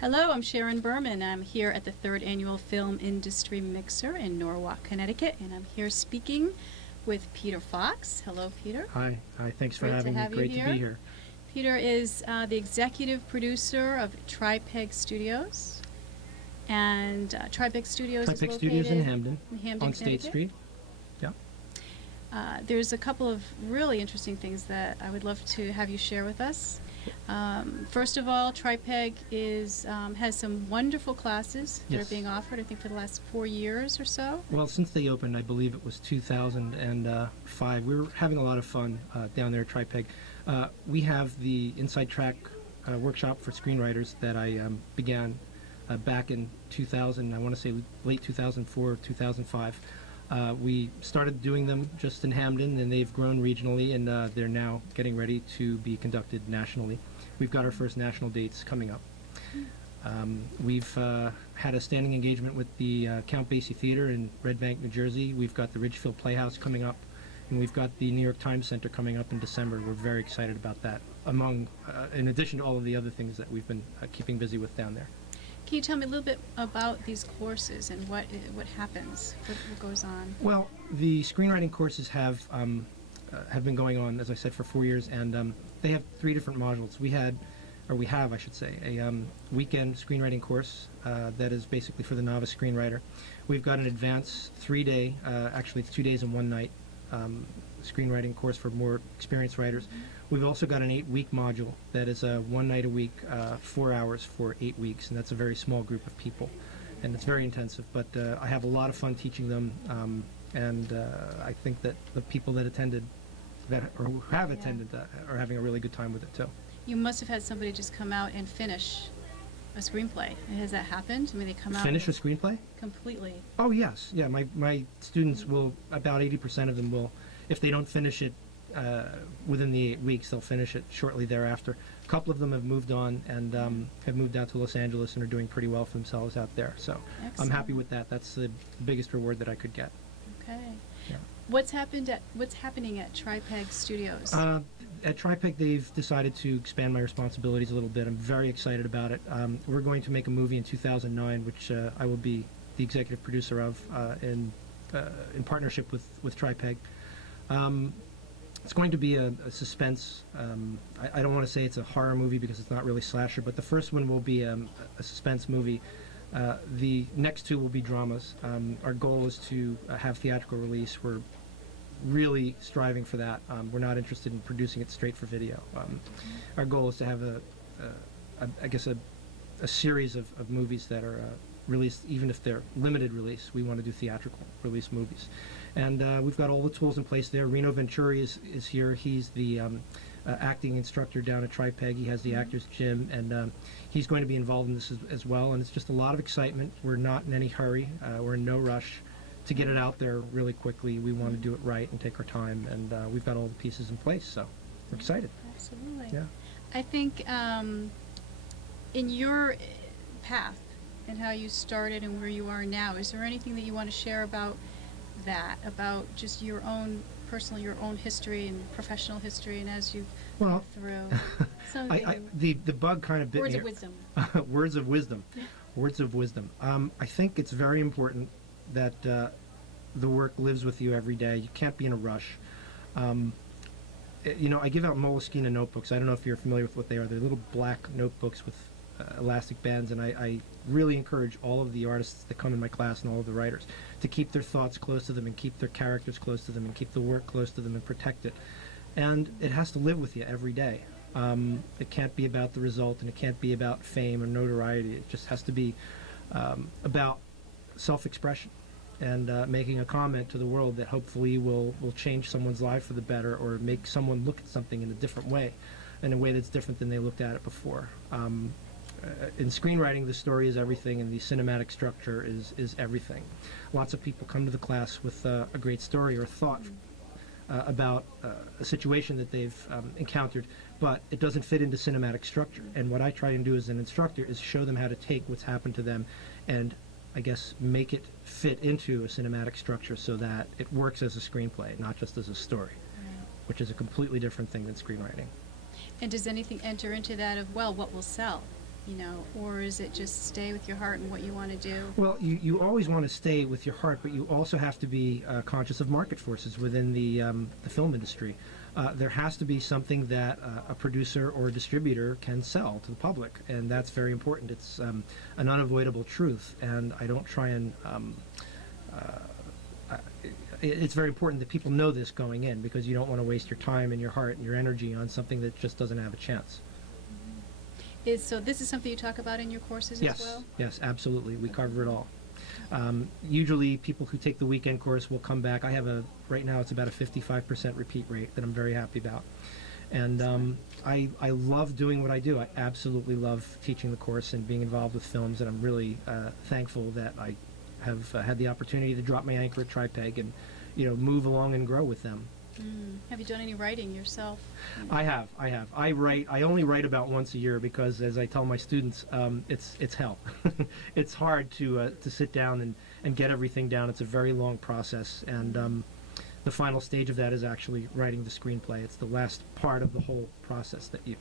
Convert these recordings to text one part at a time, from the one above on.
Hello, I'm Sharon Berman. I'm here at the third annual Film Industry Mixer in Norwalk, Connecticut, and I'm here speaking with Peter Fox. Hello, Peter. Hi. Thanks for Great to having me. have you Great to here. be here. Peter is the executive producer of TriPeg Studios, and TriPeg Studios is TriPeg located Studios in Hamden, Hamden, on State Connecticut. Street. Yeah. There's a couple of really interesting things that I would love to have you share with us. First of all, TriPeg has some wonderful classes that Yes. are being offered, I think, for the last 4 years or so. Well, since they opened, I believe it was 2005, we were having a lot of fun down there at TriPeg. We have the Inside Track workshop for screenwriters that I began back in 2000, I want to say late 2004, 2005. We started doing them just in Hamden, and they've grown regionally, and they're now getting ready to be conducted nationally. We've got our first national dates coming up. We've had a standing engagement with the Count Basie Theater in Red Bank, New Jersey. We've got the Ridgefield Playhouse coming up, and we've got the New York Times Center coming up in December. We're very excited about that, in addition to all of the other things that we've been keeping busy with down there. Can you tell me a little bit about these courses and what happens, what goes on? Well, the screenwriting courses have been going on, as I said, for 4 years, and they have 3 different modules. We have, I should say, a weekend screenwriting course that is basically for the novice screenwriter. We've got an advanced 3-day, actually it's 2 days and 1 night, screenwriting course for more experienced writers. We've also got an 8-week module that is 1 night a week, 4 hours for 8 weeks, and that's a very small group of people, and it's very intensive. But I have a lot of fun teaching them, and I think that the people that attended, or who have attended, are having a really good time with it too. You must have had somebody just come out and finish a screenplay. Has that happened? I mean, they come out Finish a screenplay? completely. Oh yes, yeah. My students will, about 80% of them will, if they don't finish it within the 8 weeks, they'll finish it shortly thereafter. A couple of them have moved on and have moved out to Los Angeles and are doing pretty well for themselves out there. So I'm happy with that. That's the biggest reward that I could get. Okay. Yeah. What's happening at TriPeg Studios? At TriPeg, they've decided to expand my responsibilities a little bit. I'm very excited about it. We're going to make a movie in 2009, which I will be the executive producer of in partnership with TriPeg. It's going to be a suspense. I don't want to say it's a horror movie because it's not really slasher, but the first one will be a suspense movie. The next 2 will be dramas. Our goal is to have theatrical release. We're really striving for that. We're not interested in producing it straight for video. Our goal is to have a series of movies that are released, even if they're limited release. We want to do theatrical release movies. And we've got all the tools in place there. Reno Venturi is here. He's the acting instructor down at TriPeg. He has the Actors Gym, and he's going to be involved in this as well. And it's just a lot of excitement. We're not in any hurry. We're in no rush to get it out there really quickly. We want to do it right and take our time, and we've got all the pieces in place, so we're excited. Absolutely. Yeah. I think in your path and how you started and where you are now, is there anything that you want to share about that, about just your own personal, your own history and professional history, and as you've gone through? The bug kind of bit Words me. of wisdom. Words of wisdom. Words of wisdom. I think it's very important that the work lives with you every day. You can't be in a rush. I give out Moleskine notebooks. I don't know if you're familiar with what they are. They're little black notebooks with elastic bands, and I really encourage all of the artists that come in my class and all of the writers to keep their thoughts close to them and keep their characters close to them and keep the work close to them and protect it. And it has to live with you every day. It can't be about the result, and it can't be about fame or notoriety. It just has to be about self-expression and making a comment to the world that hopefully will change someone's life for the better, or make someone look at something in a different way, in a way that's different than they looked at it before. In screenwriting, the story is everything, and the cinematic structure is everything. Lots of people come to the class with a great story or thought about a situation that they've encountered, but it doesn't fit into cinematic structure. And what I try and do as an instructor is show them how to take what's happened to them and, I guess, make it fit into a cinematic structure so that it works as a screenplay, not just as a story, which is a completely different thing than screenwriting. And does anything enter into that of, well, what will sell? you know, or is it just stay with your heart and what you want to do? Well, you always want to stay with your heart, but you also have to be conscious of market forces within the film industry. There has to be something that a producer or a distributor can sell to the public, and that's very important. It's an unavoidable truth, and I don't try and it's very important that people know this going in, because you don't want to waste your time and your heart and your energy on something that just doesn't have a chance. So this is something you talk about in your courses Yes, as well? yes, absolutely. We cover it all. Usually people who take the weekend course will come back. I have right now it's about a 55% repeat rate that I'm very happy about. And I love doing what I do. I absolutely love teaching the course and being involved with films, and I'm really thankful that I have had the opportunity to drop my anchor at TriPeg and, move along and grow with them. Have you done any writing yourself? I have. I only write about once a year because, as I tell my students, it's hell. It's hard to sit down and get everything down. It's a very long process, and the final stage of that is actually writing the screenplay. It's the last part of the whole process that you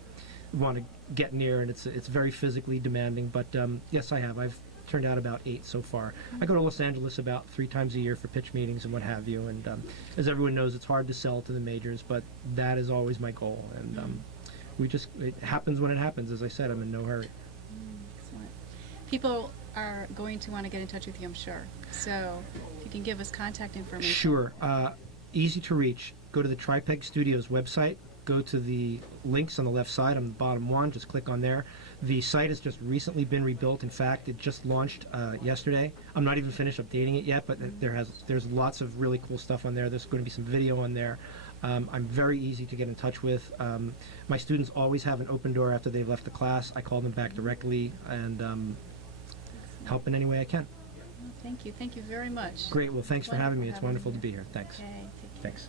want to get near, and it's very physically demanding. But yes, I have. I've turned out about 8 so far. I go to Los Angeles about 3 times a year for pitch meetings and what have you, and as everyone knows, it's hard to sell to the majors, but that is always my goal, and it happens when it happens. As I said, I'm in no hurry. Excellent. People are going to want to get in touch with you, I'm sure. So if you can give us contact information. Sure. Easy to reach. Go to the TriPeg Studios website. Go to the links on the left side on the bottom one. Just click on there. The site has just recently been rebuilt. In fact, it just launched yesterday. I'm not even finished updating it yet, but there's lots of really cool stuff on there. There's going to be some video on there. I'm very easy to get in touch with. My students always have an open door after they've left the class. I call them back directly and help in any way I can. Thank you. Thank you very much. Great. Well, thanks for having me. It's wonderful to be here. Thanks. Okay. Take care. Thanks.